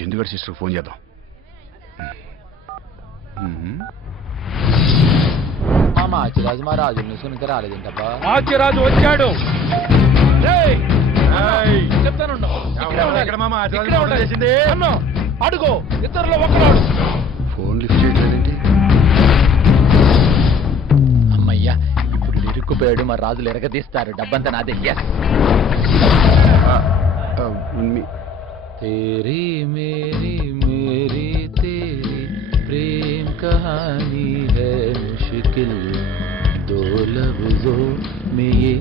చందుగారి sister phone చేద్దాం. మాచిరాజు మా రాజు ఇంకా రాలేదేంటబ్బా? మాచిరాజు వచ్చాడు. అడుగో ఇద్దరులో ఒకడు. ఫోన్ లిఫ్ట్ చేయలేదేంటి? అమ్మయ్యా, ఇప్పుడు ఇరుక్కుపోయాడు. మరి రాజులు ఎరగదీస్తారు. డబ్బంతా నాదే. तेरी मेरी मेरी तेरी प्रेम कहानी है मुश्किल दो लफ्जों में ये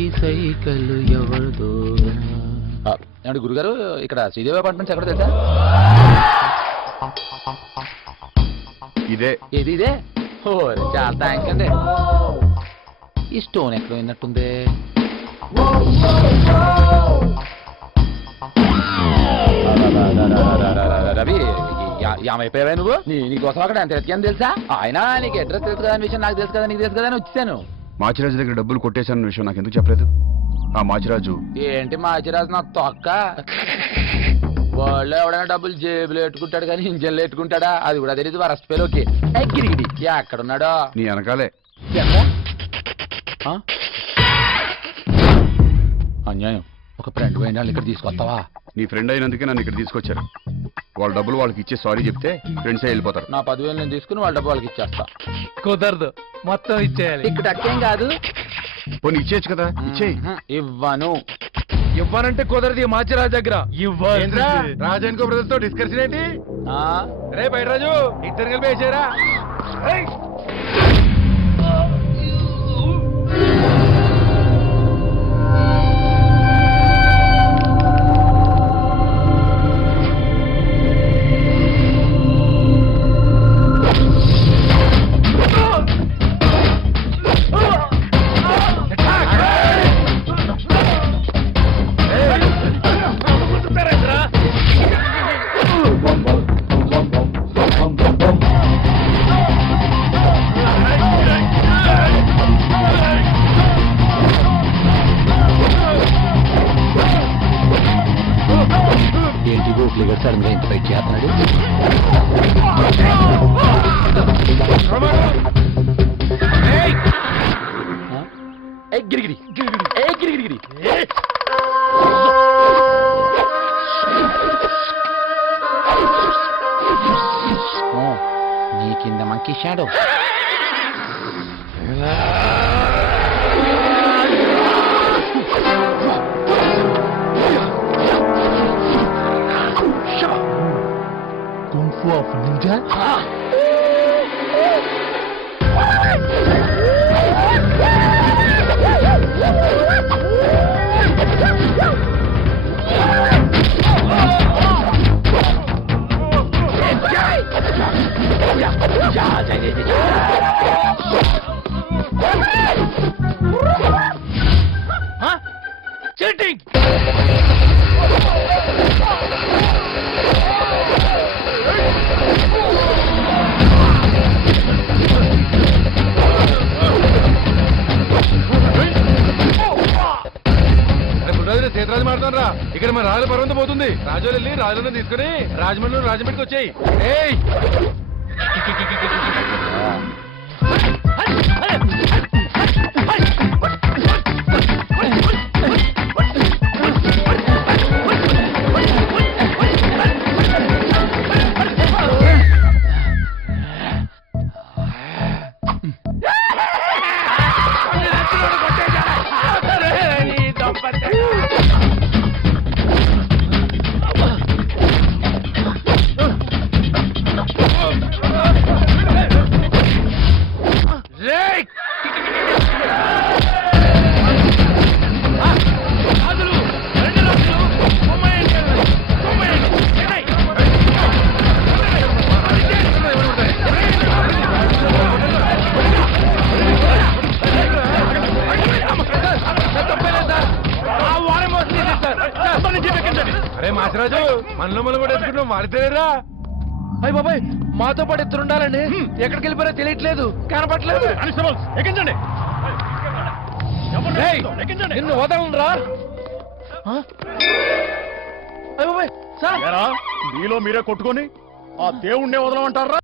ఈ సైకిల్ ఎవరిదో? ఏమండి గురుగారు, ఇక్కడ శ్రీదేవి అపార్ట్మెంట్స్ ఎక్కడ తెలుసా? ఇదే. ఏది ఇదే? ఓ చాలా థ్యాంక్స్ అండి. ఈ స్టోన్ ఎక్కడ పోయినట్టుంది? రవి, ఏమైపోయావా నువ్వు? నీకోసం అక్కడ ఎంత ఎత్తికని తెలుసా? ఆయన నీకు అడ్రస్ తెలుసు కదా, విషయం నాకు తెలుసు కదా, నీకు తెలుసు కదా అని వచ్చాను. మాచిరాజు దగ్గర డబ్బులు కొట్టేశాను విషయం నాకు ఎందుకు చెప్పలేదు? ఆ మాచిరాజు ఏంటి మాచిరాజు నా తొక్క? వాళ్ళు ఎవడైనా డబ్బులు జేబులో ఎట్టుకుంటాడు కానీ ఇంజన్లో ఎట్టుకుంటాడా? అది కూడా తెలియదు. వరస్ట్ పేలోకి గిరిగిడి ఎక్కడున్నాడో? నీ వెనకాలే. అన్యాయం. ఒక ఫ్రెండ్ పోయిన ఇక్కడ తీసుకొస్తావా? నీ ఫ్రెండ్ అయినందుకే నన్ను ఇక్కడ తీసుకొచ్చారు. వాళ్ళ డబ్బులు వాళ్ళకి ఇచ్చే సారీ చెప్తే ఫ్రెండ్సే వెళ్ళిపోతారు. నా 10,000 నేను తీసుకుని వాళ్ళ డబ్బు వాళ్ళకి ఇచ్చేస్తా. కుదరదు, మొత్తం ఇచ్చేయాలి. ఇక్కడ అక్కేం కాదు. పోనీ ఇచ్చేయచ్చు కదా, ఇచ్చేయి. ఇవ్వను. ఇవ్వనంటే కుదరదు. మాచిరాజు దగ్గర రాజానికో బ్రదర్స్ తో డిస్కషన్ ఏంటి? రే బయట రాజు, ఇద్దరు కలిపి వేసేరా. ఏంటి గోకులు సడన్ గా ఇంత ఫైట్ చేస్తున్నాడు? గిరిగిరి గిరిగిరి నీ కింద monkey shadow. Kung Fu of Ninja? Cheating! సేతరాజు మాట్లాడు రా. ఇక్కడ మన రాజు పర్వంతం పోతుంది. రాజు వెళ్ళి రాజులను తీసుకుని రాజమండ్రి రాజమండ్రికి వచ్చాయి. అరే మాసిరాజు, మనలో మనం కూడా ఎత్తుకుంటాం. మారితేరా అయ్యి బాబాయ్, మాతో పాటు ఇద్దరు ఉండాలండి. ఎక్కడికి వెళ్ళిపోయినా తెలియట్లేదు, కనపట్లేదు. ఎక్కించండి, నిన్ను వదలను రా. అయ్యి బాబాయ్, సార్ మీలో మీరే కొట్టుకొని ఆ దేవుణ్ణే వదలమంటారా